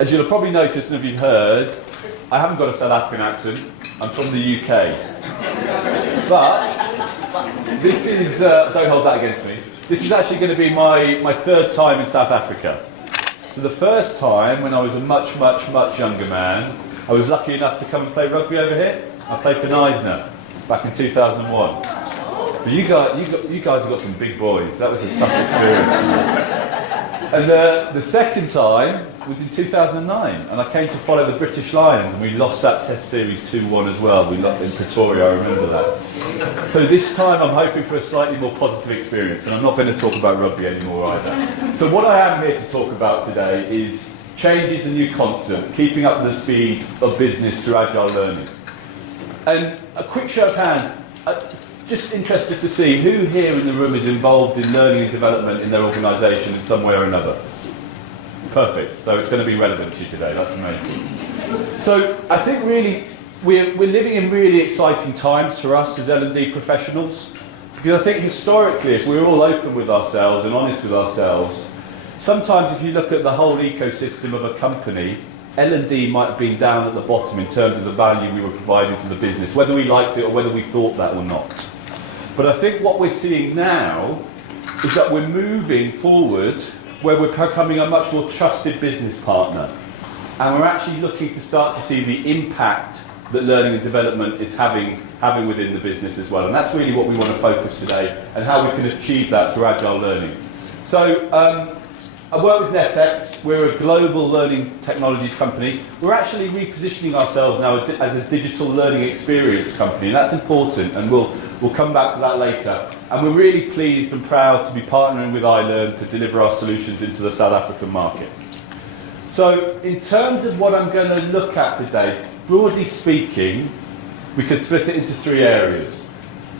As you'll have probably noticed and if you've heard, I haven't got a South African accent. I'm from the UK. But this is, don't hold that against me, this is actually going to be my third time in South Africa. So the first time, when I was a much younger man, I was lucky enough to come and play rugby over here. I played for Neisner back in 2001. But you guys have got some big boys. That was a tough experience. And the second time was in 2009, and I came to follow the British Lions, and we lost that Test Series 2-1 as well. We lost in Pretoria, I remember that. So this time I'm hoping for a slightly more positive experience, and I'm not going to talk about rugby anymore either. So what I am here to talk about today is change is a new constant, keeping up the speed of business through agile learning. And a quick show of hands, just interested to see who here in the room is involved in learning and development in their organisation in some way or another. Perfect, so it's going to be relevant to you today, that's amazing. So I think really we're living in really exciting times for us as L&D professionals, because I think historically if we're all open with ourselves and honest with ourselves, sometimes if you look at the whole ecosystem of a company, L&D might have been down at the bottom in terms of the value we were providing to the business, whether we liked it or whether we thought that or not. But I think what we're seeing now is that we're moving forward where we're becoming a much more trusted business partner. And we're actually looking to start to see the impact that learning and development is having within the business as well. And that's really what we want to focus today, and how we can achieve that through agile learning. So I work with NetX. We're a global learning technologies company. We're actually repositioning ourselves now as a digital learning experience company, and that's important, and we'll come back to that later. And we're really pleased and proud to be partnering with iLearn to deliver our solutions into the South African market. So in terms of what I'm going to look at today, broadly speaking, we can split it into three areas.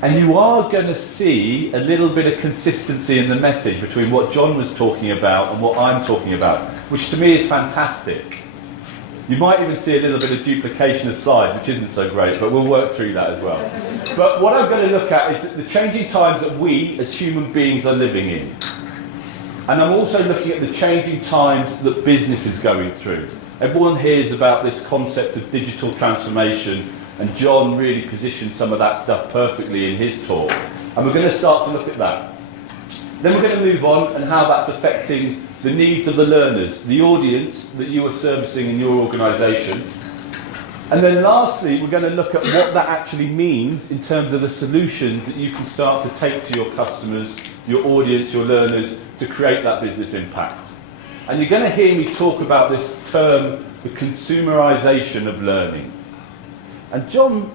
And you are going to see a little bit of consistency in the message between what John was talking about and what I'm talking about, which to me is fantastic. You might even see a little bit of duplication of slides, which isn't so great, but we'll work through that as well. But what I'm going to look at is the changing times that we as human beings are living in. And I'm also looking at the changing times that business is going through. Everyone hears about this concept of digital transformation, and John really positioned some of that stuff perfectly in his talk. And we're going to start to look at that. Then we're going to move on and how that's affecting the needs of the learners, the audience that you are servicing in your organisation. And then lastly, we're going to look at what that actually means in terms of the solutions that you can start to take to your customers, your audience, your learners, to create that business impact. And you're going to hear me talk about this term, the consumerisation of learning. And John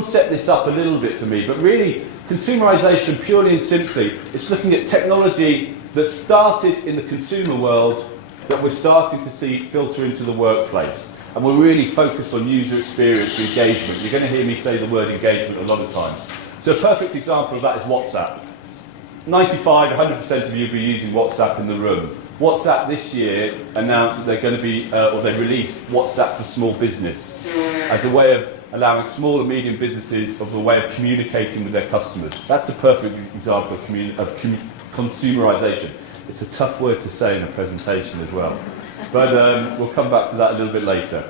set this up a little bit for me, but really, consumerisation, purely and simply, it's looking at technology that started in the consumer world that we're starting to see filter into the workplace. And we're really focused on user experience, engagement. You're going to hear me say the word engagement a lot of times. So a perfect example of that is WhatsApp. 100% of you will be using WhatsApp in the room. WhatsApp this year announced that they're going to be, or they released WhatsApp for small business as a way of allowing small and medium businesses of a way of communicating with their customers. That's a perfect example of consumerisation. It's a tough word to say in a presentation as well. But we'll come back to that a little bit later.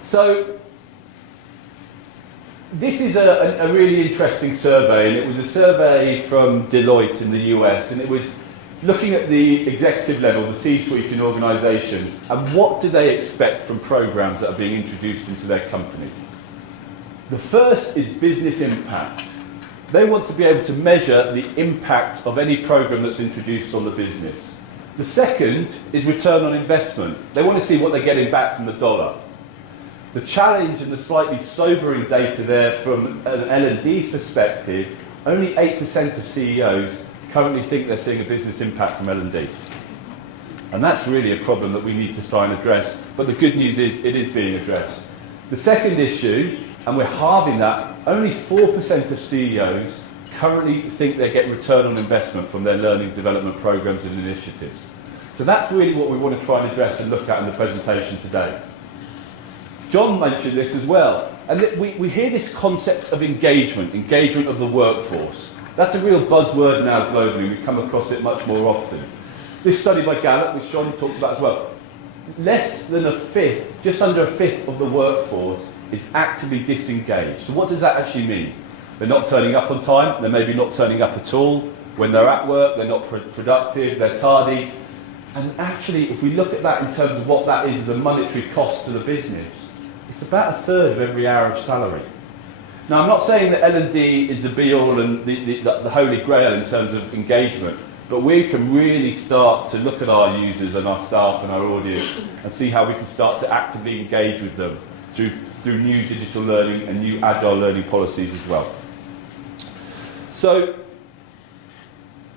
So this is a really interesting survey, and it was a survey from Deloitte in the US, and it was looking at the executive level, the C-suite in organisations, and what do they expect from programmes that are being introduced into their company. The first is business impact. They want to be able to measure the impact of any programme that's introduced on the business. The second is return on investment. They want to see what they're getting back from the dollar. The challenge and the slightly sobering data there from an L&D's perspective, only 8% of CEOs currently think they're seeing a business impact from L&D. And that's really a problem that we need to try and address, but the good news is it is being addressed. The second issue, and we're halving that, only 4% of CEOs currently think they get return on investment from their learning development programs and initiatives. So that's really what we want to try and address and look at in the presentation today. John mentioned this as well, and we hear this concept of engagement of the workforce. That's a real buzzword now globally. We come across it much more often. This study by Gallup, which John talked about as well, less than a fifth, just under a fifth of the workforce is actively disengaged. So what does that actually mean? They're not turning up on time, they're maybe not turning up at all. When they're at work, they're not productive, they're tardy. And actually, if we look at that in terms of what that is as a monetary cost to the business, it's about a third of every hour of salary. Now, I'm not saying that L&D is the be-all and the holy grail in terms of engagement, but we can really start to look at our users and our staff and our audience and see how we can start to actively engage with them through new digital learning and new agile learning policies as well. So,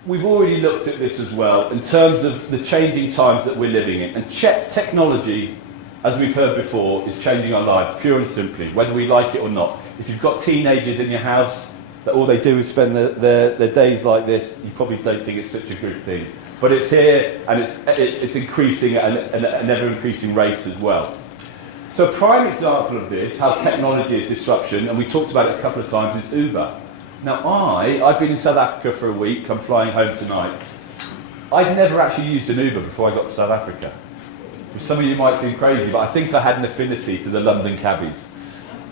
we've already looked at this as well in terms of the changing times that we're living in. And technology, as we've heard before, is changing our lives, pure and simply, whether we like it or not. If you've got teenagers in your house that all they do is spend their days like this, you probably don't think it's such a good thing. But it's here, and it's increasing at an ever-increasing rate as well. So a prime example of this, how technology is disruption, and we talked about it a couple of times, is Uber. Now I've been in South Africa for a week, I'm flying home tonight. I'd never actually used an Uber before I got to South Africa. Which some of you might seem crazy, but I think I had an affinity to the London cabbies.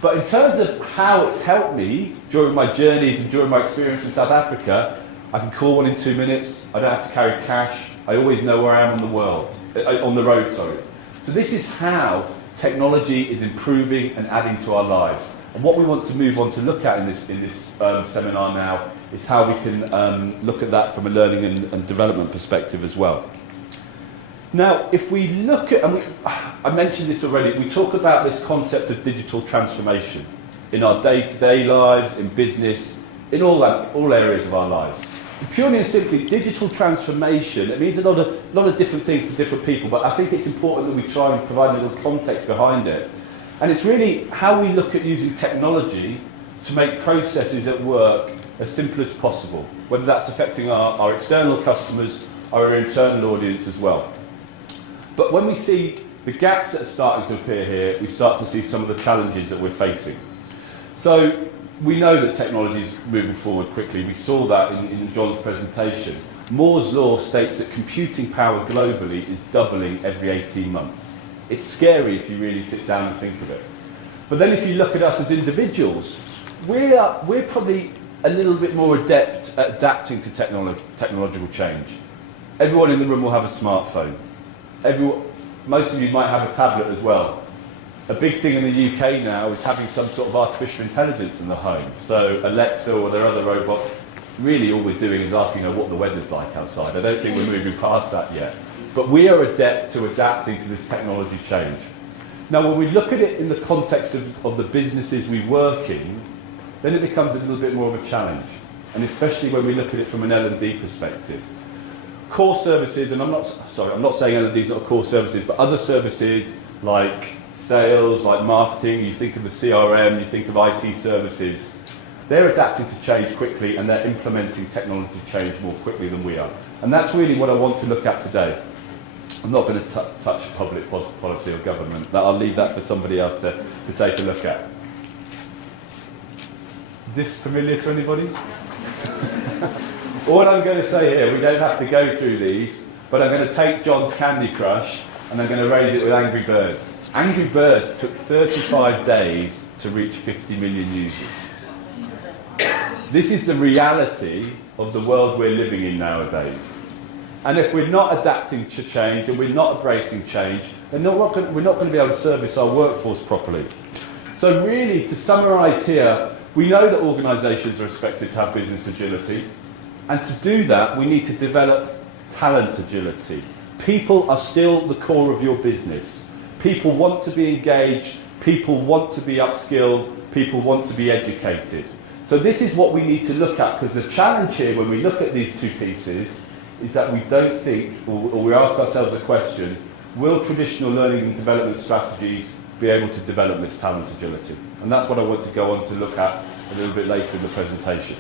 But in terms of how it's helped me during my journeys and during my experience in South Africa, I can call one in 2 minutes, I don't have to carry cash, I always know where I am on the road. So this is how technology is improving and adding to our lives. And what we want to move on to look at in this seminar now is how we can look at that from a learning and development perspective as well. Now, if we look at, I mentioned this already, we talk about this concept of digital transformation in our day-to-day lives, in business, in all areas of our lives. And purely and simply, digital transformation, it means a lot of different things to different people, but I think it's important that we try and provide a little context behind it. And it's really how we look at using technology to make processes at work as simple as possible, whether that's affecting our external customers or our internal audience as well. But when we see the gaps that are starting to appear here, we start to see some of the challenges that we're facing. So we know that technology is moving forward quickly. We saw that in John's presentation. Moore's law states that computing power globally is doubling every 18 months. It's scary if you really sit down and think of it. But then if you look at us as individuals, we're probably a little bit more adept at adapting to technological change. Everyone in the room will have a smartphone. Most of you might have a tablet as well. A big thing in the UK now is having some sort of artificial intelligence in the home. So Alexa or their other robots, really all we're doing is asking her what the weather's like outside. I don't think we're moving past that yet. But we are adept to adapting to this technology change. Now when we look at it in the context of the businesses we work in, then it becomes a little bit more of a challenge. And especially when we look at it from an L&D perspective. Core services, and I'm not saying L&D is not core services, but other services like sales, like marketing, you think of the CRM, you think of IT services, they're adapting to change quickly and they're implementing technology change more quickly than we are. And that's really what I want to look at today. I'm not going to touch public policy or government. I'll leave that for somebody else to take a look at. Is this familiar to anybody? All I'm going to say here, we don't have to go through these, but I'm going to take John's Candy Crush and I'm going to raise it with Angry Birds. Angry Birds took 35 days to reach 50 million users. This is the reality of the world we're living in nowadays. And if we're not adapting to change and we're not embracing change, then we're not going to be able to service our workforce properly. So really, to summarise here, we know that organisations are expected to have business agility. And to do that, we need to develop talent agility. People are still the core of your business. People want to be engaged, people want to be upskilled, people want to be educated. So this is what we need to look at, because the challenge here when we look at these two pieces is that we don't think, or we ask ourselves a question, will traditional learning and development strategies be able to develop this talent agility? And that's what I want to go on to look at a little bit later in the presentation.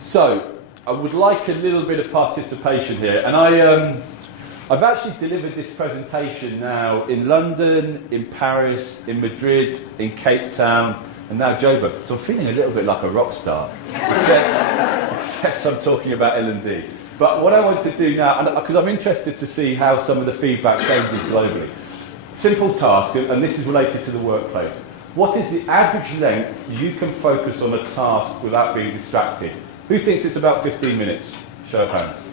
So, I would like a little bit of participation here, and I've actually delivered this presentation now in London, in Paris, in Madrid, in Cape Town, and now Joburg. So I'm feeling a little bit like a rock star, except I'm talking about L&D. But what I want to do now, because I'm interested to see how some of the feedback changes globally. Simple task, and this is related to the workplace. What is the average length you can focus on a task without being distracted? Who thinks it's about 15 minutes? Show of hands.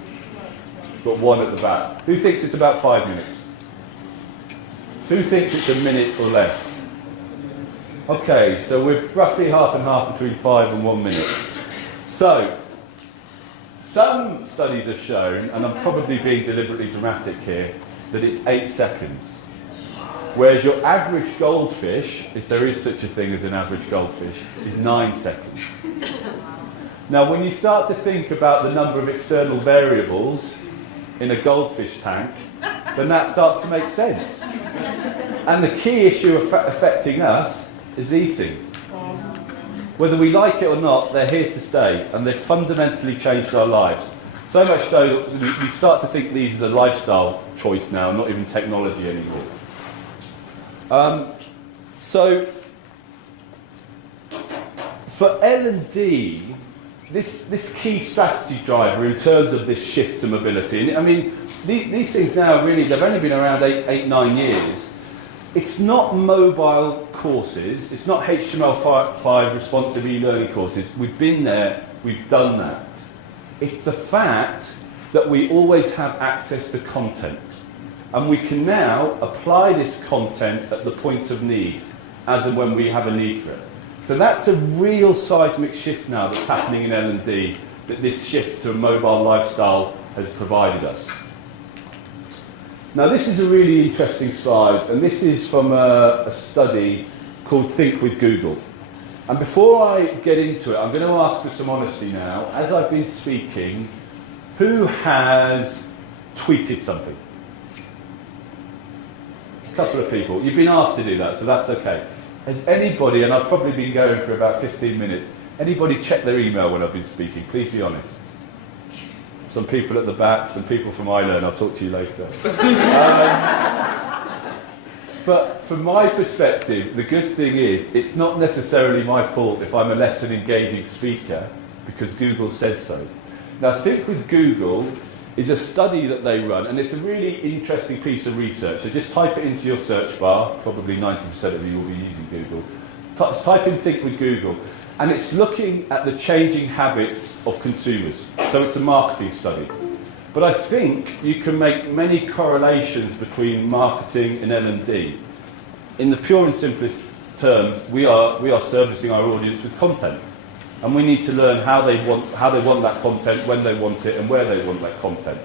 Got one at the back. Who thinks it's about 5 minutes? Who thinks it's a minute or less? Okay, so we're roughly half and half between 5 and 1 minute. So, some studies have shown, and I'm probably being deliberately dramatic here, that it's 8 seconds. Whereas your average goldfish, if there is such a thing as an average goldfish, is 9 seconds. Now, when you start to think about the number of external variables in a goldfish tank, then that starts to make sense. And the key issue affecting us is these things. Whether we like it or not, they're here to stay, and they've fundamentally changed our lives. So much so that we start to think these as a lifestyle choice now, not even technology anymore. So, for L&D, this key strategy driver in terms of this shift to mobility, and I mean, these things now really, they've only been around 8, 9 years. It's not mobile courses, it's not HTML5 responsive e-learning courses. We've been there, we've done that. It's the fact that we always have access to content. And we can now apply this content at the point of need, as and when we have a need for it. So that's a real seismic shift now that's happening in L&D, that this shift to a mobile lifestyle has provided us. Now this is a really interesting slide, and this is from a study called Think with Google. And before I get into it, I'm going to ask for some honesty now. As I've been speaking, who has tweeted something? A couple of people. You've been asked to do that, so that's okay. Has anybody, and I've probably been going for about 15 minutes, anybody checked their email when I've been speaking? Please be honest. Some people at the back, some people from iLearn, I'll talk to you later. But from my perspective, the good thing is, it's not necessarily my fault if I'm a less than engaging speaker, because Google says so. Now, Think with Google is a study that they run, and it's a really interesting piece of research. So just type it into your search bar. Probably 90% of you will be using Google. Type in Think with Google, and it's looking at the changing habits of consumers. So it's a marketing study. But I think you can make many correlations between marketing and L&D. In the pure and simplest terms, we are servicing our audience with content. And we need to learn how they want that content, when they want it, and where they want that content.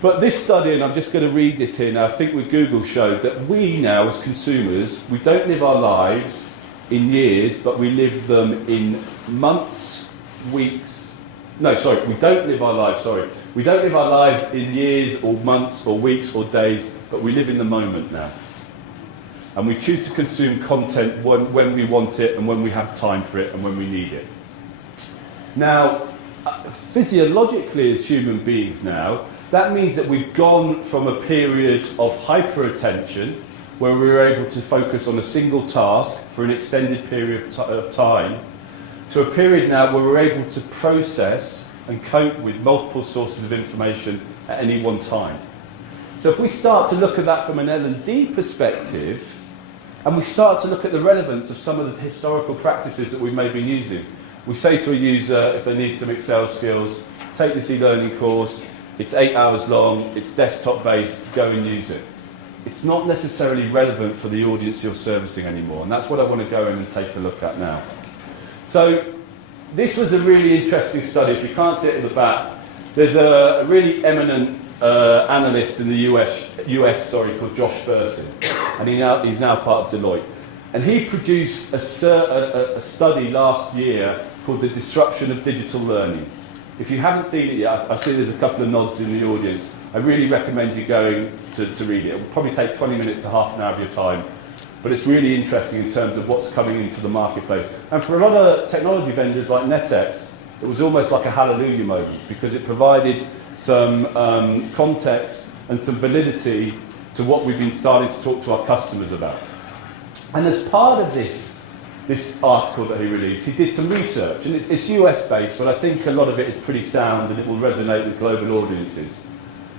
But this study, and I'm just going to read this here now, I think with Google showed that we now, as consumers, we don't live our lives in years, but we live them in months, weeks. No, sorry, we don't live our lives, We don't live our lives in years or months or weeks or days, but we live in the moment now. And we choose to consume content when we want it and when we have time for it and when we need it. Now, physiologically as human beings now, that means that we've gone from a period of hyper-attention, where we were able to focus on a single task for an extended period of time, to a period now where we're able to process and cope with multiple sources of information at any one time. So if we start to look at that from an L&D perspective, and we start to look at the relevance of some of the historical practices that we may be using, we say to a user, if they need some Excel skills, take this e-learning course, it's 8 hours long, it's desktop based, go and use it. It's not necessarily relevant for the audience you're servicing anymore, and that's what I want to go in and take a look at now. So this was a really interesting study. If you can't see it at the back, there's a really eminent analyst in the US called Josh Bersin, and he's now part of Deloitte. And he produced a study last year called The Disruption of Digital Learning. If you haven't seen it yet, I see there's a couple of nods in the audience. I really recommend you going to read it. It will probably take 20 minutes to half an hour of your time, but it's really interesting in terms of what's coming into the marketplace. And for a lot of technology vendors like NetX, it was almost like a hallelujah moment, because it provided some context and some validity to what we've been starting to talk to our customers about. And as part of this this article that he released. He did some research, and it's US based, but I think a lot of it is pretty sound and it will resonate with global audiences.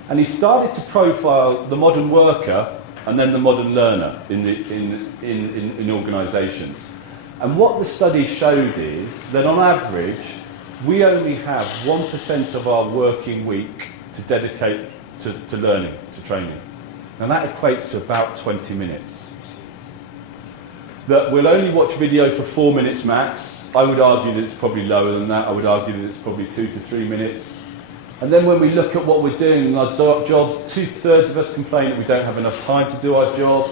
And he started to profile the modern worker and then the modern learner in organisations. And what the study showed is that on average, we only have 1% of our working week to dedicate to learning, to training. And that equates to about 20 minutes. That we'll only watch video for 4 minutes max. I would argue that it's probably lower than that. I would argue that it's probably 2 to 3 minutes. And then when we look at what we're doing in our jobs, 2/3 of us complain that we don't have enough time to do our job.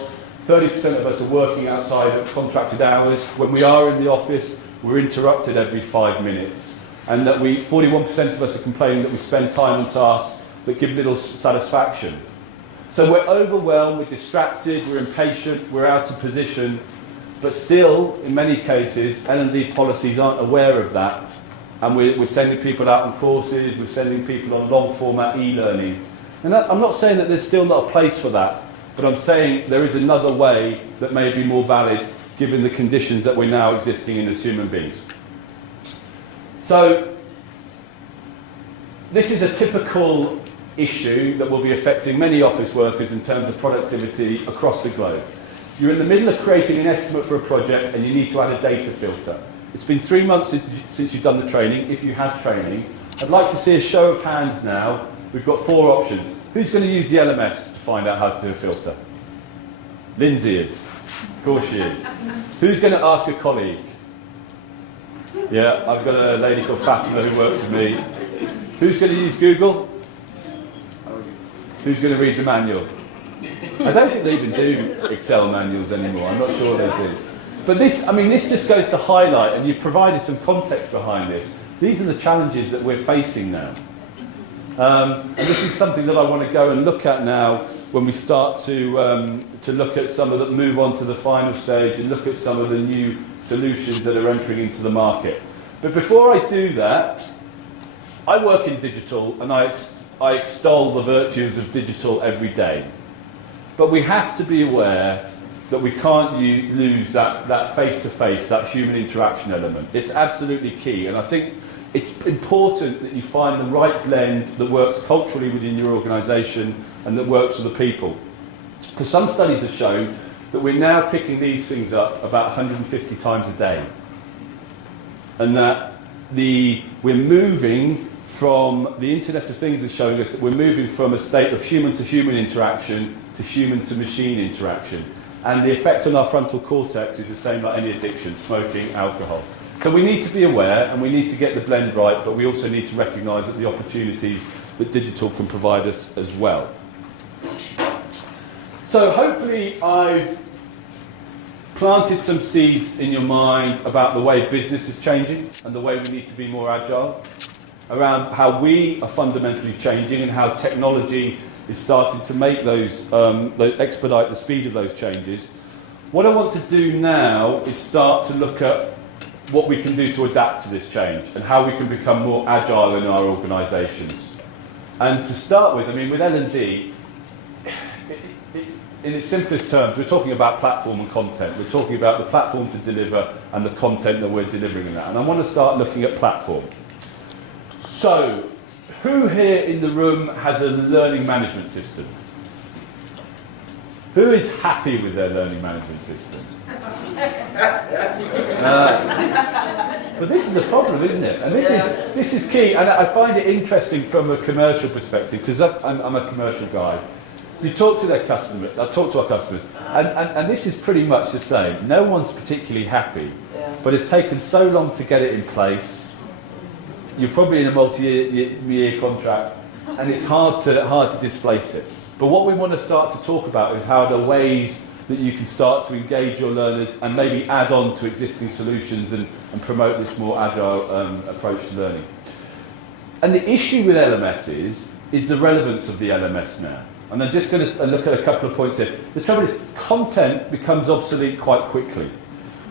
30% of us are working outside of contracted hours. When we are in the office, we're interrupted every 5 minutes. And that 41% of us are complaining that we spend time on tasks that give little satisfaction. So we're overwhelmed, we're distracted, we're impatient, we're out of position. But still, in many cases, L&D policies aren't aware of that. And we're sending people out on courses, we're sending people on long format e-learning. And I'm not saying that there's still not a place for that, but I'm saying there is another way that may be more valid given the conditions that we're now existing in as human beings. So, this is a typical issue that will be affecting many office workers in terms of productivity across the globe. You're in the middle of creating an estimate for a project and you need to add a data filter. It's been 3 months since you've done the training, if you had training. I'd like to see a show of hands now. We've got 4 options. Who's going to use the LMS to find out how to do a filter? Lindsay is. Of course she is. Who's going to ask a colleague? Yeah, I've got a lady called Fatima who works with me. Who's going to use Google? Who's going to read the manual? I don't think they even do Excel manuals anymore. I'm not sure they do. But this just goes to highlight, and you've provided some context behind this. These are the challenges that we're facing now. And this is something that I want to go and look at now when we start to look at some of the, move on to the final stage and look at some of the new solutions that are entering into the market. But before I do that, I work in digital and I extol the virtues of digital every day. But we have to be aware that we can't lose that face-to-face, that human interaction element. It's absolutely key, and I think it's important that you find the right blend that works culturally within your organisation and that works for the people. Because some studies have shown that we're now picking these things up about 150 times a day. And that we're moving from, the Internet of Things is showing us that we're moving from a state of human-to-human interaction to human-to-machine interaction. And the effect on our frontal cortex is the same like any addiction, smoking, alcohol. So we need to be aware and we need to get the blend right, but we also need to recognise that the opportunities that digital can provide us as well. So hopefully I've planted some seeds in your mind about the way business is changing and the way we need to be more agile, around how we are fundamentally changing and how technology is starting to make those, expedite the speed of those changes. What I want to do now is start to look at what we can do to adapt to this change and how we can become more agile in our organisations. And to start with, I mean, with L&D, in its simplest terms, we're talking about platform and content. We're talking about the platform to deliver and the content that we're delivering in that. And I want to start looking at platform. So, who here in the room has a learning management system? Who is happy with their learning management system? But this is the problem, isn't it? And this is key, and I find it interesting from a commercial perspective, because I'm a commercial guy. You talk to their customers, I talk to our customers, and this is pretty much the same. No one's particularly happy, but it's taken so long to get it in place. You're probably in a multi-year contract, and it's hard to displace it. But what we want to start to talk about is how the ways that you can start to engage your learners and maybe add on to existing solutions and promote this more agile approach to learning. And the issue with LMS is the relevance of the LMS now. And I'm just going to look at a couple of points here. The trouble is, content becomes obsolete quite quickly.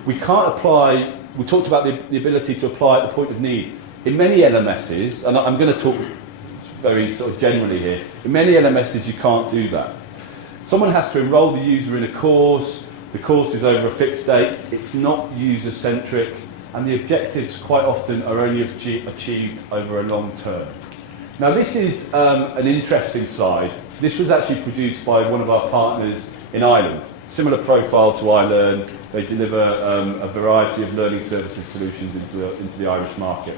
We can't apply, we talked about the ability to apply at the point of need. In many LMSs, and I'm going to talk very sort of generally here, in many LMSs you can't do that. Someone has to enrol the user in a course, The course is over a fixed date, it's not user-centric, and the objectives quite often are only achieved over a long term. Now this is an interesting slide. This was actually produced by one of our partners in Ireland. Similar profile to iLearn. They deliver a variety of learning services solutions into the Irish market.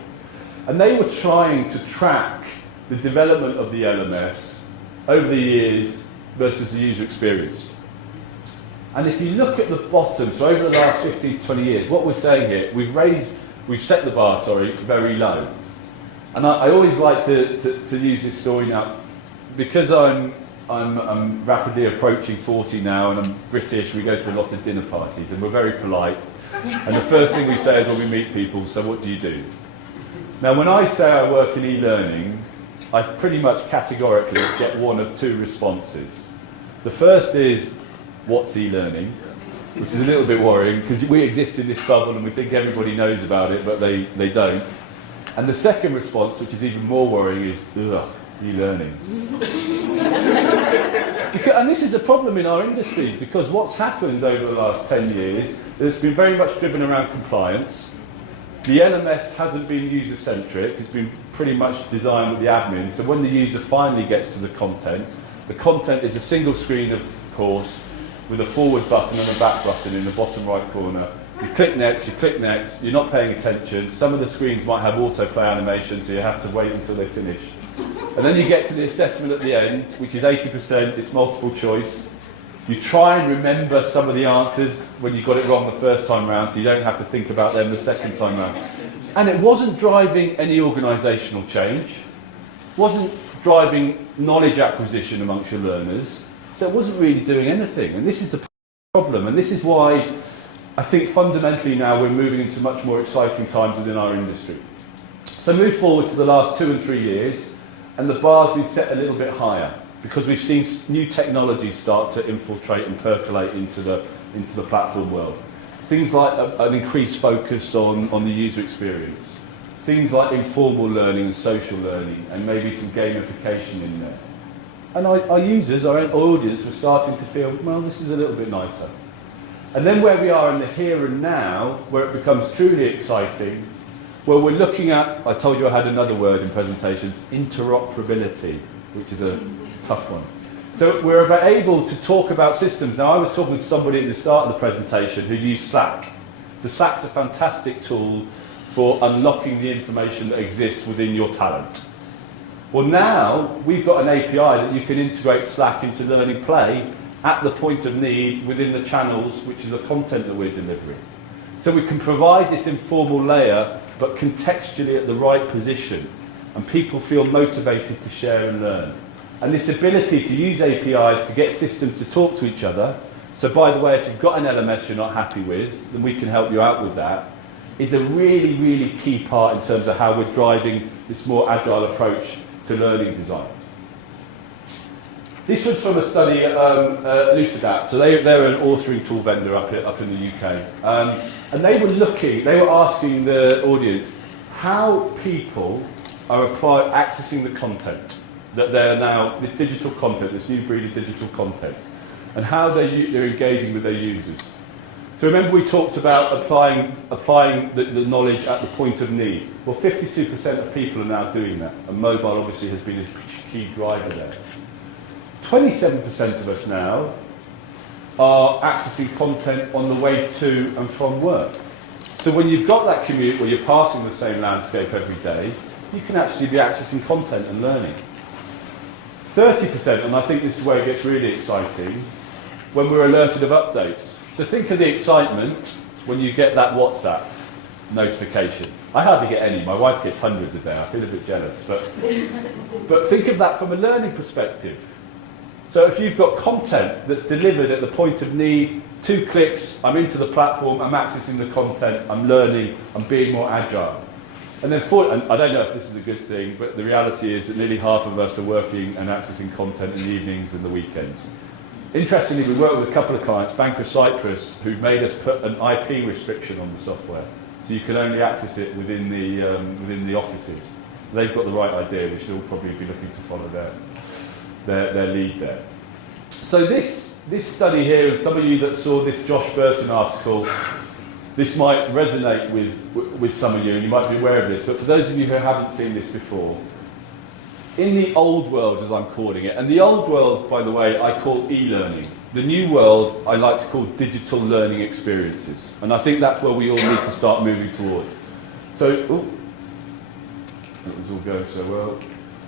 And they were trying to track the development of the LMS over the years versus the user experience. And if you look at the bottom, so over the last 15 to 20 years, what we're saying here, we've set the bar, very low. And I always like to use this story now, because I'm rapidly approaching 40 now, and I'm British. We go to a lot of dinner parties, and we're very polite. And the first thing we say is when we meet people, so what do you do? Now, when I say I work in e-learning, I pretty much categorically get one of two responses. The first is, what's e-learning? Which is a little bit worrying, because we exist in this bubble and we think everybody knows about it, but they don't. And the second response, which is even more worrying, is, ugh, e-learning. And this is a problem in our industries, because what's happened over the last 10 years, it's been very much driven around compliance. The LMS hasn't been user-centric, it's been pretty much designed with the admin, so when the user finally gets to the content is a single screen of course, with a forward button and a back button in the bottom right corner. You click next, you're not paying attention. Some of the screens might have autoplay animation, so you have to wait until they finish. And then you get to the assessment at the end, which is 80%, it's multiple choice. You try and remember some of the answers when you got it wrong the first time round, so you don't have to think about them the second time round. And it wasn't driving any organisational change, wasn't driving knowledge acquisition amongst your learners, so it wasn't really doing anything. And this is a problem, and this is why I think fundamentally now we're moving into much more exciting times within our industry. So move forward to the last 2 and 3 years, and the bar's been set a little bit higher, because we've seen new technologies start to infiltrate and percolate into the platform world. Things like an increased focus on the user experience. Things like informal learning and social learning, and maybe some gamification in there. And our users, our audience, are starting to feel, well, this is a little bit nicer. And then where we are in the here and now, where it becomes truly exciting, where we're looking at, I told you I had another word in presentations, interoperability, which is a tough one. So we're able to talk about systems. Now, I was talking to somebody at the start of the presentation who used Slack. So Slack's a fantastic tool for unlocking the information that exists within your talent. Well, now we've got an API that you can integrate Slack into Learning Play at the point of need within the channels, which is the content that we're delivering. So we can provide this informal layer, but contextually at the right position, and people feel motivated to share and learn. And this ability to use APIs to get systems to talk to each other, so by the way, if you've got an LMS you're not happy with, then we can help you out with that, is a really, really key part in terms of how we're driving this more agile approach to learning design. This was from a study at Lucidap. So they're an authoring tool vendor up in the UK. And they were asking the audience how people are accessing the content that they're now, this digital content, this new breed of digital content, and how they're engaging with their users. So remember we talked about applying the knowledge at the point of need. Well, 52% of people are now doing that, and mobile obviously has been a key driver there. 27% of us now are accessing content on the way to and from work. So when you've got that commute where you're passing the same landscape every day, you can actually be accessing content and learning. 30%, and I think this is where it gets really exciting, when we're alerted of updates. So think of the excitement when you get that WhatsApp notification. I hardly get any. My wife gets hundreds a day. I feel a bit jealous. But think of that from a learning perspective. So if you've got content that's delivered at the point of need, 2 clicks, I'm into the platform, I'm accessing the content, I'm learning, I'm being more agile. And then and I don't know if this is a good thing, but the reality is that nearly half of us are working and accessing content in the evenings and the weekends. Interestingly, we work with a couple of clients, Bank of Cyprus, who've made us put an IP restriction on the software. So you can only access it within the offices. So they've got the right idea. We should all probably be looking to follow their lead there. So this this study here, and some of you that saw this Josh Burson article, this might resonate with some of you, and you might be aware of this, but for those of you who haven't seen this before, in the old world, as I'm calling it, and the old world, by the way, I call e-learning. The new world, I like to call digital learning experiences. And I think that's where we all need to start moving towards. So, that was all going so well.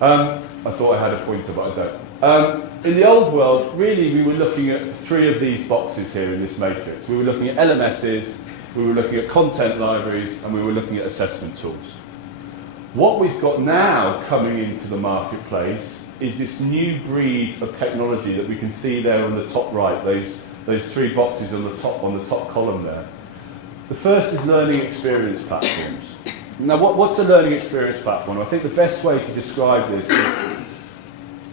I thought I had a pointer, but I don't. In the old world, really, we were looking at three of these boxes here in this matrix. We were looking at LMSs, we were looking at content libraries, and we were looking at assessment tools. What we've got now coming into the marketplace is this new breed of technology that we can see there on the top right, those three boxes on the top column there. The first is learning experience platforms. Now, what's a learning experience platform? I think the best way to describe this is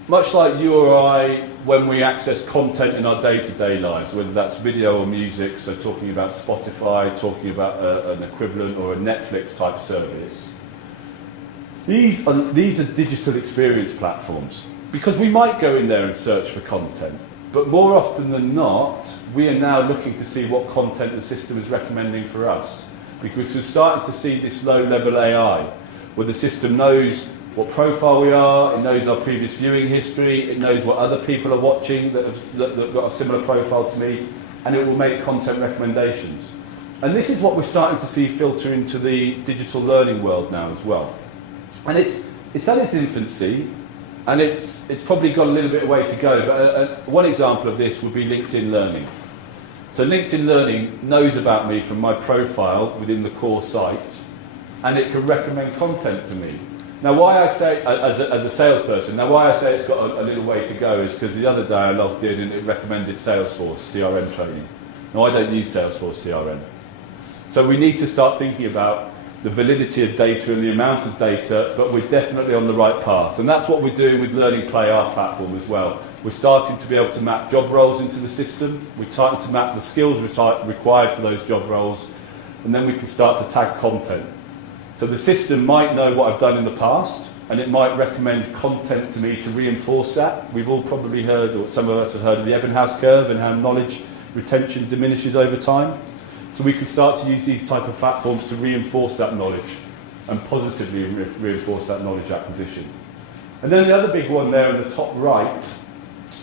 much like you or I when we access content in our day-to-day lives, whether that's video or music, so talking about Spotify, talking about an equivalent or a Netflix type service. These are digital experience platforms, because we might go in there and search for content, but more often than not, we are now looking to see what content the system is recommending for us, because we're starting to see this low-level AI, where the system knows what profile we are, it knows our previous viewing history, it knows what other people are watching that have got a similar profile to me, and it will make content recommendations. And this is what we're starting to see filter into the digital learning world now as well. And it's at its infancy, and it's probably got a little bit of way to go, but one example of this would be LinkedIn Learning. So LinkedIn Learning knows about me from my profile within the core site, and it can recommend content to me. Now why I say, as a salesperson, why I say it's got a little way to go is because the other day I logged in and it recommended Salesforce CRM training. Now I don't use Salesforce CRM. So we need to start thinking about the validity of data and the amount of data, but we're definitely on the right path. And that's what we're doing with Learning Play, our platform as well. We're starting to be able to map job roles into the system. We're starting to map the skills required for those job roles, and then we can start to tag content. So the system might know what I've done in the past, and it might recommend content to me to reinforce that. We've all probably heard, or some of us have heard of the Ebbinghaus curve and how knowledge retention diminishes over time. So we can start to use these type of platforms to reinforce that knowledge and positively reinforce that knowledge acquisition. And then the other big one there in the top right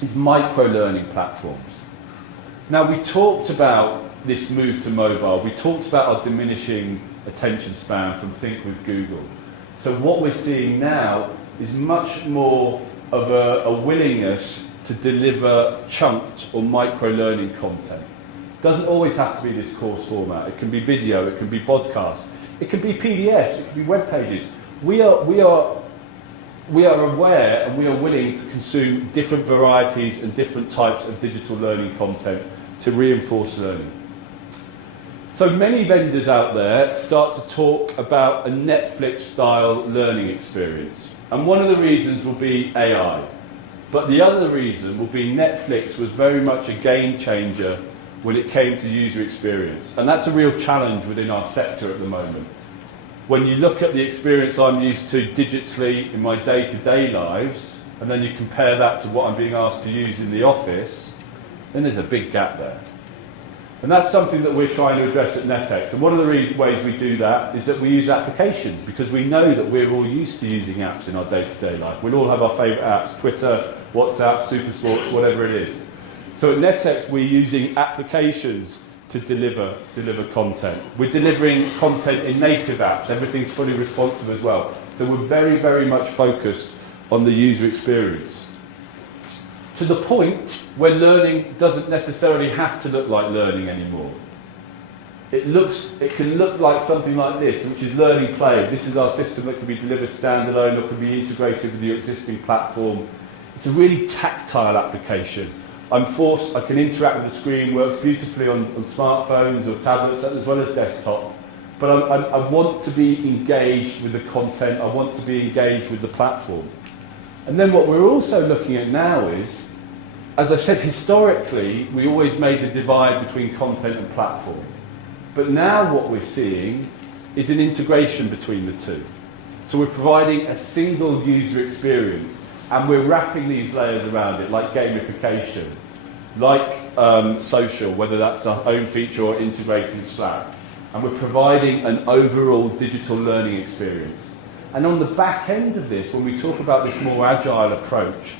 is micro-learning platforms. Now we talked about this move to mobile. We talked about our diminishing attention span from Think with Google. So what we're seeing now is much more of a willingness to deliver chunked or micro-learning content. Doesn't always have to be this course format. It can be video, it can be podcasts, it can be PDFs, it can be web pages. We are aware and we are willing to consume different varieties and different types of digital learning content to reinforce learning. So many vendors out there start to talk about a Netflix-style learning experience. And one of the reasons will be AI. But the other reason will be Netflix was very much a game changer when it came to user experience. And that's a real challenge within our sector at the moment. When you look at the experience I'm used to digitally in my day-to-day lives, and then you compare that to what I'm being asked to use in the office, then there's a big gap there. And that's something that we're trying to address at NetX. And one of the ways we do that is that we use applications, because we know that we're all used to using apps in our day-to-day life. We'll all have our favourite apps, Twitter, WhatsApp, Supersports, whatever it is. So at NetX, we're using applications to deliver content. We're delivering content in native apps. Everything's fully responsive as well. So we're very, very much focused on the user experience. To the point where learning doesn't necessarily have to look like learning anymore. It can look like something like this, which is Learning Play. This is our system that can be delivered standalone or can be integrated with your existing platform. It's a really tactile application. I can interact with the screen, works beautifully on smartphones or tablets as well as desktop. But I want to be engaged with the content, I want to be engaged with the platform. And then what we're also looking at now is, as I said, historically, we always made the divide between content and platform. But now what we're seeing is an integration between the two. So we're providing a single user experience, and we're wrapping these layers around it, like gamification. like social, whether that's our own feature or integrating Slack, and we're providing an overall digital learning experience. And on the back end of this, when we talk about this more agile approach,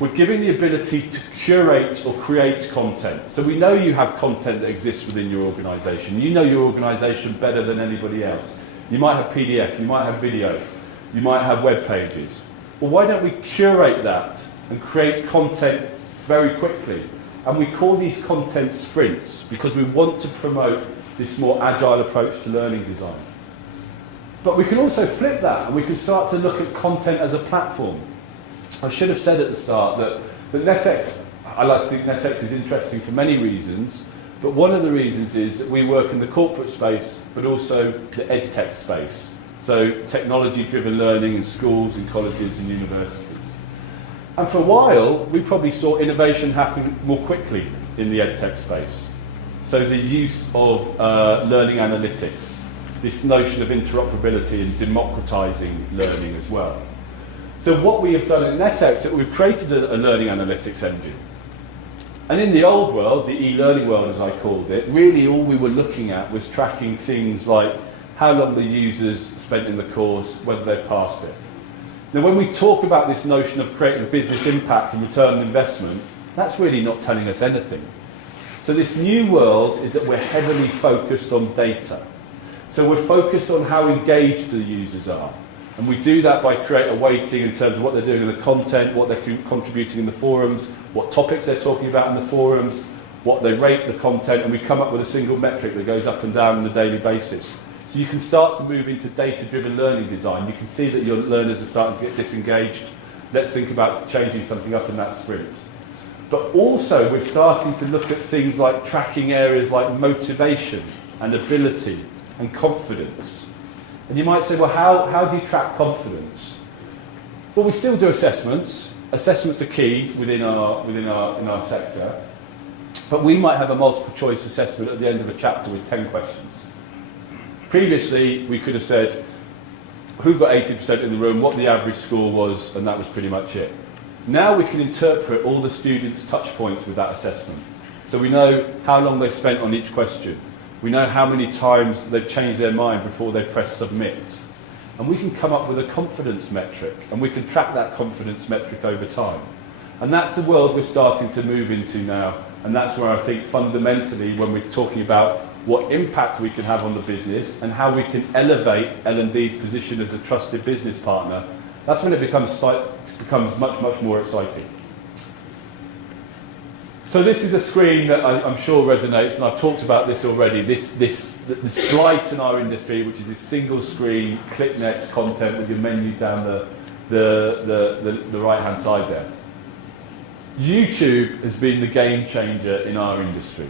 we're giving the ability to curate or create content. So we know you have content that exists within your organisation. You know your organisation better than anybody else. You might have PDF, you might have video, you might have web pages. Well, why don't we curate that and create content very quickly? And we call these content sprints because we want to promote this more agile approach to learning design. But we can also flip that and we can start to look at content as a platform. I should have said at the start that NetX, I like to think NetX is interesting for many reasons, but one of the reasons is that we work in the corporate space, but also the EdTech space. So technology-driven learning in schools, in colleges and universities. And for a while, we probably saw innovation happen more quickly in the EdTech space. So the use of learning analytics, this notion of interoperability and democratizing learning as well. So what we have done at NetX is that we've created a learning analytics engine. And in the old world, the e-learning world as I called it, really all we were looking at was tracking things like how long the users spent in the course, whether they passed it. Now when we talk about this notion of creating business impact and return on investment, that's really not telling us anything. So this new world is that we're heavily focused on data. So we're focused on how engaged the users are. And we do that by creating a weighting in terms of what they're doing in the content, what they're contributing in the forums, what topics they're talking about in the forums, what they rate the content, and we come up with a single metric that goes up and down on a daily basis. So you can start to move into data-driven learning design. You can see that your learners are starting to get disengaged. Let's think about changing something up in that sprint. But also we're starting to look at things like tracking areas like motivation and ability and confidence. And you might say, well, how do you track confidence? Well, we still do assessments. Assessments are key in our sector. But we might have a multiple choice assessment at the end of a chapter with 10 questions. Previously, we could have said who got 80% in the room, what the average score was, and that was pretty much it. Now we can interpret all the students' touch points with that assessment. So we know how long they spent on each question. We know how many times they've changed their mind before they press submit. And we can come up with a confidence metric, and we can track that confidence metric over time. And that's the world we're starting to move into now. And that's where I think fundamentally, when we're talking about what impact we can have on the business and how we can elevate L&D's position as a trusted business partner, that's when it becomes much, much more exciting. So this is a screen that I'm sure resonates, and I've talked about this already, this blight in our industry, which is this single screen, click next content with your menu down the right-hand side there. YouTube has been the game changer in our industry.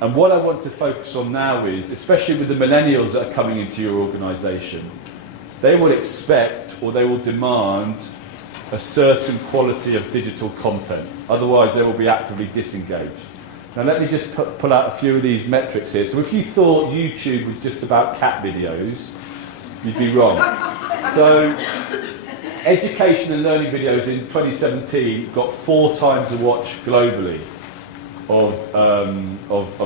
And what I want to focus on now is, especially with the millennials that are coming into your organisation, they will expect or they will demand a certain quality of digital content. Otherwise, they will be actively disengaged. Now, let me just pull out a few of these metrics here. So if you thought YouTube was just about cat videos, you'd be wrong. So education and learning videos in 2017 got 4 times the watch globally of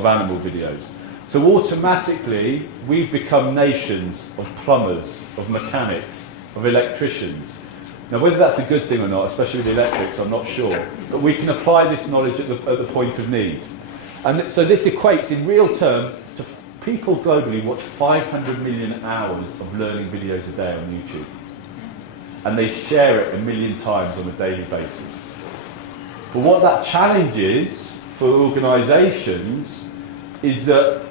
animal videos. So automatically, we've become nations of plumbers, of mechanics, of electricians. Now, whether that's a good thing or not, especially with electrics, I'm not sure. But we can apply this knowledge at the point of need. And so this equates, in real terms, to people globally watch 500 million hours of learning videos a day on YouTube. And they share it 1 million times on a daily basis. But what that challenge is for organisations is that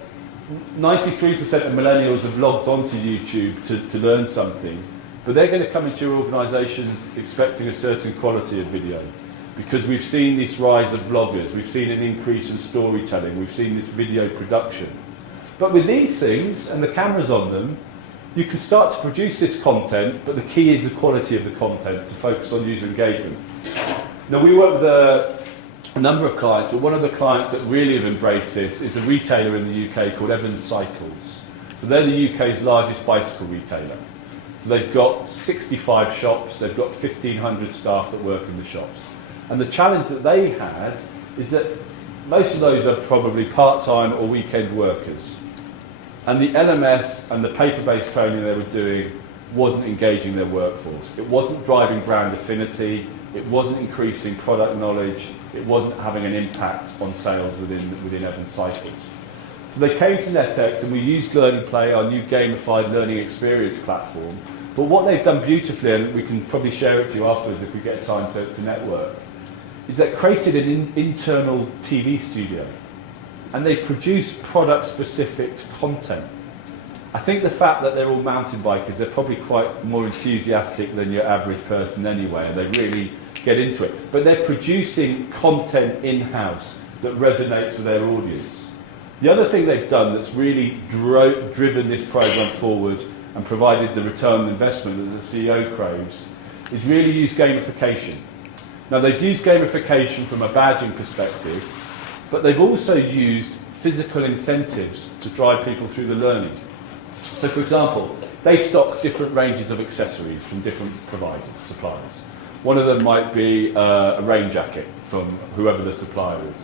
93% of millennials have logged onto YouTube to learn something, but they're going to come into your organisations expecting a certain quality of video, because we've seen this rise of vloggers, we've seen an increase in storytelling, we've seen this video production. But with these things and the cameras on them, you can start to produce this content, but the key is the quality of the content, to focus on user engagement. Now, we work with a number of clients, but one of the clients that really have embraced this is a retailer in the UK called Evans Cycles. So they're the UK's largest bicycle retailer. So they've got 65 shops, they've got 1,500 staff that work in the shops. And the challenge that they had is that most of those are probably part-time or weekend workers. And the LMS and the paper-based training they were doing wasn't engaging their workforce. It wasn't driving brand affinity. It wasn't increasing product knowledge. It wasn't having an impact on sales within Evans Cycles. So they came to NetX and we used Learning Play, our new gamified learning experience platform. But what they've done beautifully, and we can probably share it to you afterwards if we get time to network, is they created an internal TV studio. And they produce product-specific content. I think the fact that they're all mountain bikers, they're probably quite more enthusiastic than your average person anyway, and they really get into it. But they're producing content in-house that resonates with their audience. The other thing they've done that's really driven this program forward and provided the return on investment that the CEO craves is really use gamification. Now they've used gamification from a badging perspective, but they've also used physical incentives to drive people through the learning. So for example, they stock different ranges of accessories from different providers, suppliers. One of them might be a rain jacket from whoever the supplier is.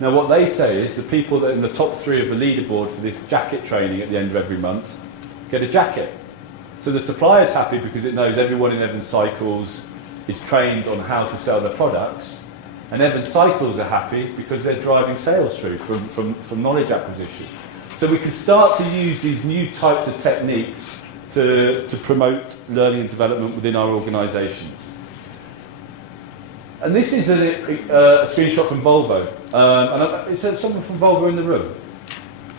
Now what they say is the people that are in the top 3 of the leaderboard for this jacket training at the end of every month get a jacket. So the supplier's happy because it knows everyone in Evans Cycles is trained on how to sell their products, and Evans Cycles are happy because they're driving sales through from knowledge acquisition. So we can start to use these new types of techniques to promote learning and development within our organisations. And this is a screenshot from Volvo. Is there someone from Volvo in the room?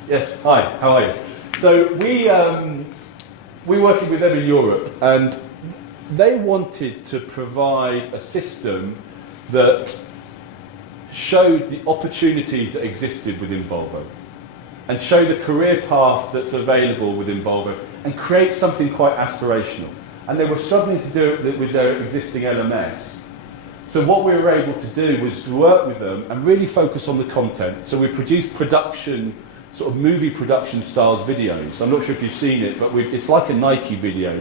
Yes, hi, how are you? So we're working with them in Europe, and they wanted to provide a system that showed the opportunities that existed within Volvo and show the career path that's available within Volvo and create something quite aspirational. And they were struggling to do it with their existing LMS. So what we were able to do was to work with them and really focus on the content. So we produced production, sort of movie production styles videos. I'm not sure if you've seen it, but it's like a Nike video.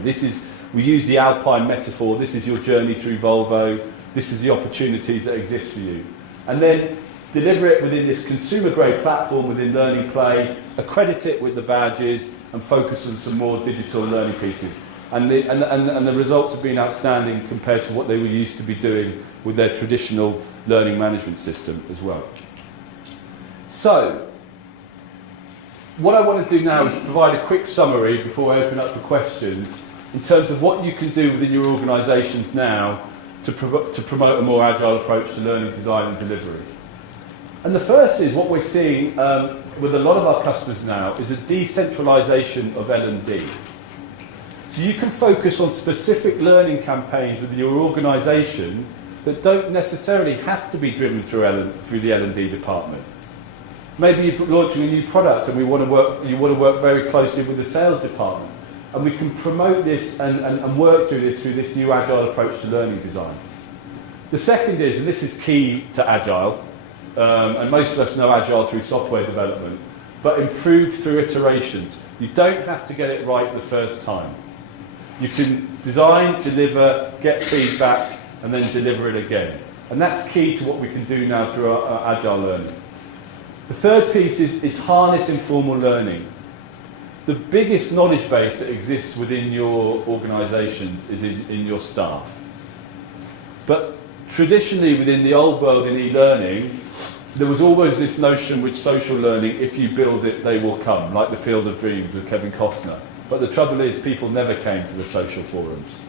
We use the Alpine metaphor. This is your journey through Volvo. This is the opportunities that exist for you. And then deliver it within this consumer-grade platform within Learning Play, accredit it with the badges, and focus on some more digital learning pieces. And the results have been outstanding compared to what they were used to be doing with their traditional learning management system as well. So, what I want to do now is provide a quick summary before I open up for questions in terms of what you can do within your organisations now to promote a more agile approach to learning, design and delivery. And the first is what we're seeing with a lot of our customers now is a decentralisation of L&D. So you can focus on specific learning campaigns with your organisation that don't necessarily have to be driven through the L&D department. Maybe you're launching a new product and you want to work very closely with the sales department. And we can promote this and work through this new agile approach to learning design. The second is, and this is key to agile, and most of us know agile through software development, but improve through iterations. You don't have to get it right the first time. You can design, deliver, get feedback, and then deliver it again. And that's key to what we can do now through our agile learning. The third piece is harness informal learning. The biggest knowledge base that exists within your organisations is in your staff. But traditionally within the old world in e-learning, there was always this notion with social learning, if you build it, they will come, like the Field of Dreams with Kevin Costner. But the trouble is, people never came to the social forums.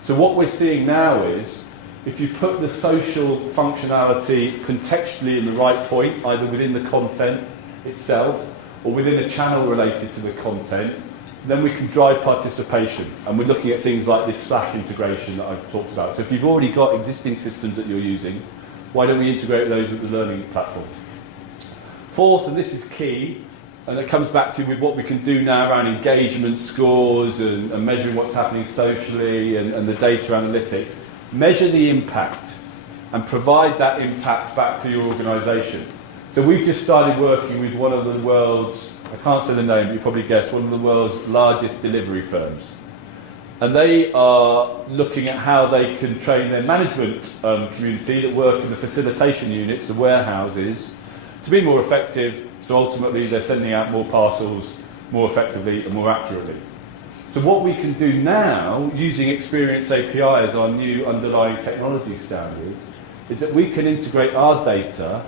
So what we're seeing now is, if you put the social functionality contextually in the right point, either within the content itself or within a channel related to the content, then we can drive participation. And we're looking at things like this Slack integration that I've talked about. So if you've already got existing systems that you're using, why don't we integrate those with the learning platform? Fourth, and this is key, and it comes back to with what we can do now around engagement scores and measuring what's happening socially and the data analytics. Measure the impact and provide that impact back to your organisation. So we've just started working with one of the world's, I can't say the name, but you probably guess, one of the world's largest delivery firms. And they are looking at how they can train their management community that work in the facilitation units, the warehouses, to be more effective, so ultimately they're sending out more parcels more effectively and more accurately. So what we can do now, using Experience API as our new underlying technology standard, is that we can integrate our data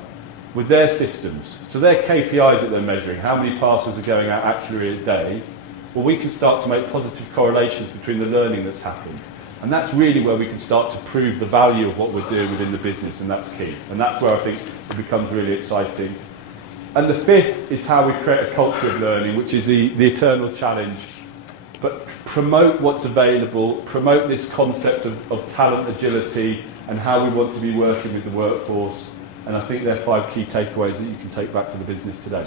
with their systems. So their KPIs that they're measuring, how many parcels are going out accurately a day, well, we can start to make positive correlations between the learning that's happened. And that's really where we can start to prove the value of what we're doing within the business, and that's key. And that's where I think it becomes really exciting. And the fifth is how we create a culture of learning, which is the eternal challenge. But promote what's available, promote this concept of talent agility and how we want to be working with the workforce. And I think there are 5 key takeaways that you can take back to the business today.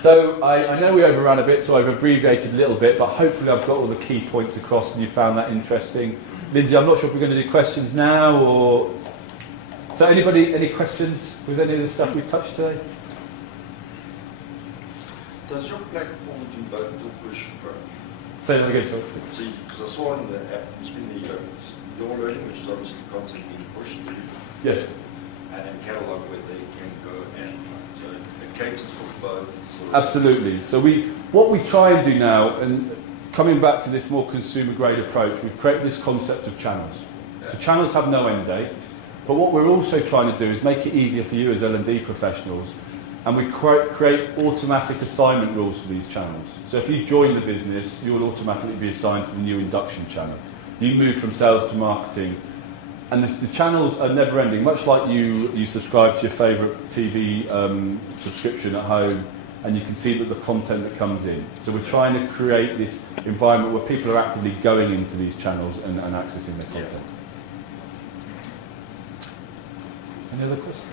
So I know we overran a bit, so I've abbreviated a little bit, but hopefully I've got all the key points across and you found that interesting. Lindsay, I'm not sure if we're going to do questions now or... So anybody, any questions with any of the stuff we've touched today? Does your platform do both do push and pull? Say that again, sorry. So, because I saw in the app screen there, it's your learning, which is obviously content being pushed through. Yes. And then catalog where they can go and so it caters for both. Sort of. Absolutely. So what we try and do now, and coming back to this more consumer grade approach, we've created this concept of channels. Yeah. So channels have no end date, but what we're also trying to do is make it easier for you as L&D professionals, and we create automatic assignment rules for these channels. So if you join the business, you will automatically be assigned to the new induction channel. You move from sales to marketing, and the channels are never ending, much like you subscribe to your favourite TV subscription at home, and you can see that the content that comes in. So we're trying to create this environment where people are actively going into these channels and accessing their content. Any other questions?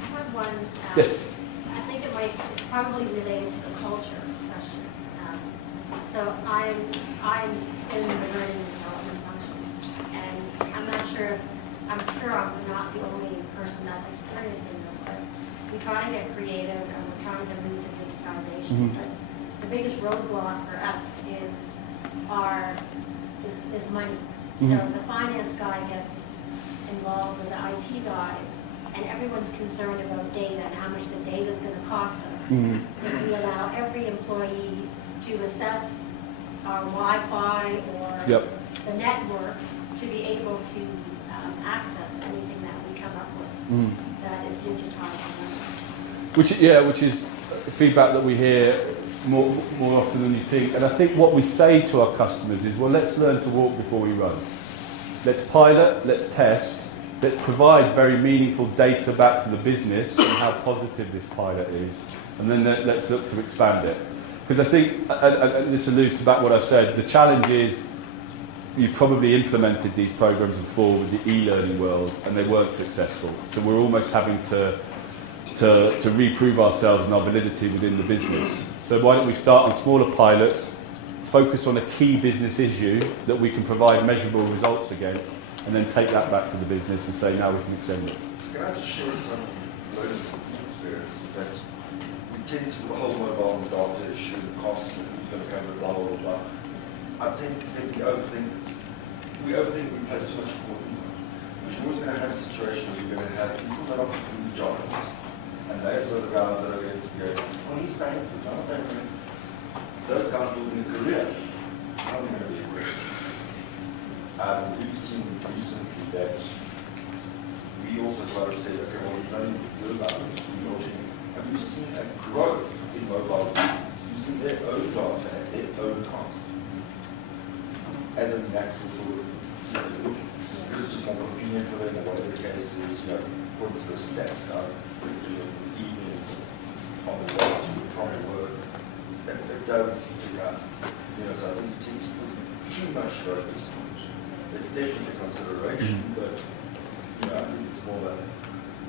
I have one. Yes. I think it's probably related to the culture question. So I'm in the learning and development function, and I'm sure I'm not the only person that's experiencing this, but we try to get creative and we're trying to move to digitization. Mm-hmm. But the biggest roadblock for us is money. Mm-hmm. So the finance guy gets involved with the IT guy, and everyone's concerned about data and how much the data is going to cost us. Mm-hmm. If we allow every employee to assess our Wi-Fi or Yep. the network to be able to access anything that we come up with Mm-hmm. that is digitized. Which is feedback that we hear more often than you think. And I think what we say to our customers is, well, let's learn to walk before we run. Let's pilot, let's test, let's provide very meaningful data back to the business on how positive this pilot is, and then let's look to expand it. Because I think, and this alludes to back what I've said, the challenge is you've probably implemented these programs before with the e-learning world and they weren't successful. So we're almost having to reprove ourselves and our validity within the business. So why don't we start on smaller pilots, focus on a key business issue that we can provide measurable results against, and then take that back to the business and say, now we can extend it. Can I just share some learning experiences that we tend to the whole mobile data issue, the cost, and who's going to cover blah, blah, blah. I tend to think we overthink, we place too much importance on it. Because you're always going to have a situation where you're going to have people that offer these jobs, and those are the guys that are going to go, well, he's paying for this, I'm paying for it. Those guys building a career, how are we going to be a question? We've seen recently that we also try to say, okay, well, it's only good about it, and we've seen a growth in mobile users using their own data at their own cost as a natural sort of, because it's just more convenient for them, or whatever the case is, according to the stats guys, evenings on the way from the work, that does pick up. So I think it takes too much focus on it. It's definitely a consideration, but I think it's more than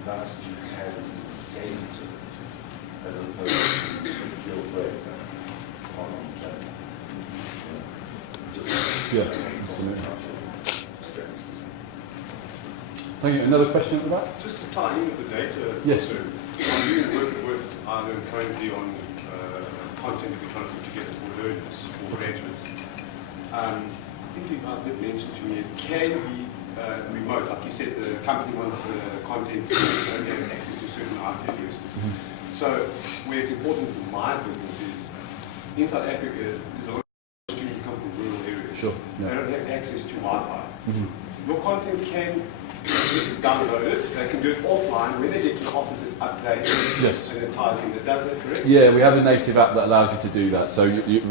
nice to have as an incentive as opposed to a deal breaker on that. Yeah, absolutely. Thank you. Another question at the back? Just to tie in with the data. Yes. I'm doing work with iLearn currently on content that we're trying to put together for learners, for graduates. I think you guys did mention to me it can be remote. Like you said, the company wants the content to only have access to certain IP addresses. So where it's important for my business is, in South Africa, there's a lot of students who come from rural areas. Sure. They Yeah. don't have access to Wi-Fi. Your content can, if it's downloaded, they can do it offline. When they get to the office, it updates Yes. and it ties in. It does that correct? Yeah, we have a native app that allows you to do that. So you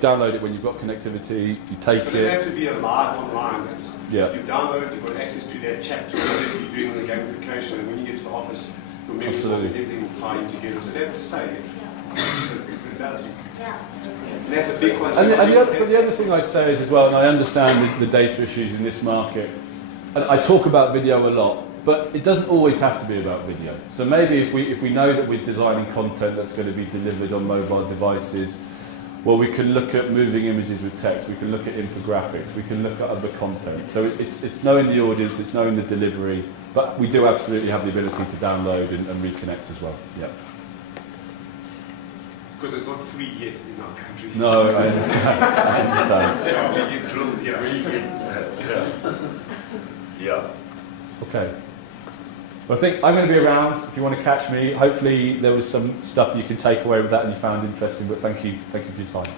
download it when you've got connectivity, you take So it doesn't have it. to be a live online. It's, Yeah. you've downloaded, you've got access to that chat to whatever you're doing on the gamification, and when you get to the office, your mentions Absolutely. and everything will tie in together. So that's safe. So it does. Yeah. And that's a big concept. And the other thing I'd say is as well, and I understand the data issues in this market, and I talk about video a lot, but it doesn't always have to be about video. So maybe if we know that we're designing content that's going to be delivered on mobile devices, well, we can look at moving images with text, we can look at infographics, we can look at other content. So it's knowing the audience, it's knowing the delivery, but we do absolutely have the ability to download and reconnect as well. Yeah. Because it's not free yet in our country. No, I understand. I understand. Yeah, we get drilled, yeah. We get, yeah. Okay. Well, I think I'm going to be around if you want to catch me. Hopefully there was some stuff you can take away with that and you found interesting, but thank you for your time.